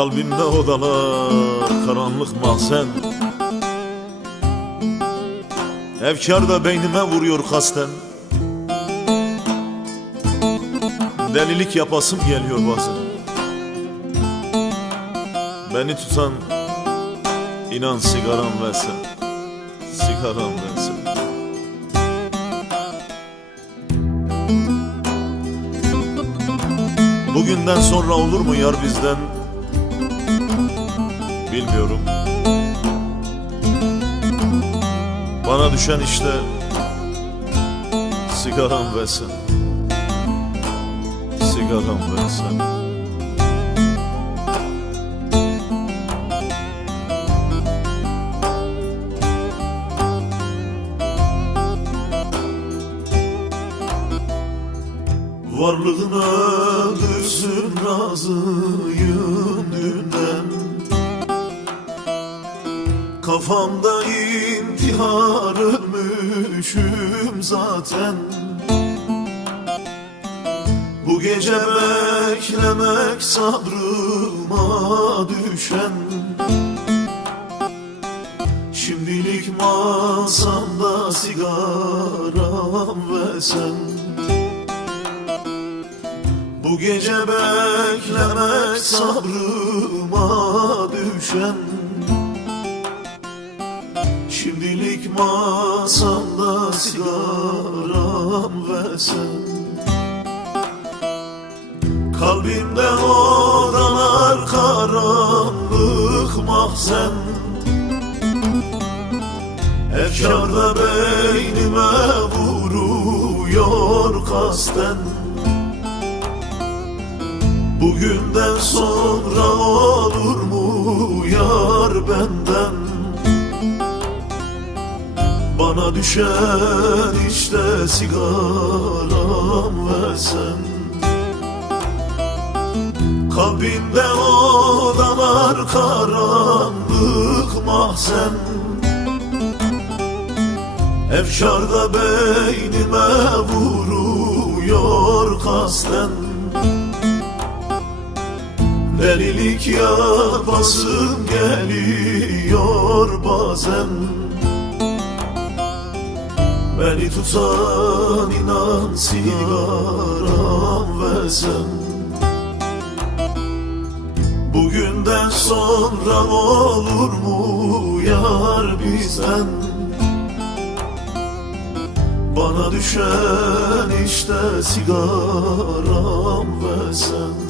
Kalbimde odalar, karanlık mahzen. Efkar da beynime vuruyor kasten. Delilik yapasım geliyor bazen. Beni tutan inan sigaram ve sen. Sigaram ve sen. Bugünden sonra olur mu yar bizden? Bilmiyorum. Bana düşen işte sigaram ve sen. Sigaram ve sen. Varlığına öldürsün razıyım dünden. Kafamda intihar ölmüşüm zaten. Bu gece beklemek sabrıma düşen. Şimdilik masamda sigaram ve sen. Bu gece beklemek sabrıma düşen. Şimdilik masamda sigaram ve sen. Kalbimde odalar karanlık mahzen. Efkar da beynime vuruyor kasten. Bugünden sonra olur mu yar benden? Bana düşen işte sigaram ve sen. Kalbimde odalar karanlık mahzen. Efkar da beynime vuruyor kasten. Delilik yapasım geliyor bazen. Beni tutan inan sigaram ve sen. Bugünden sonra olur mu yar bizden? Bana düşen işte sigaram ve sen.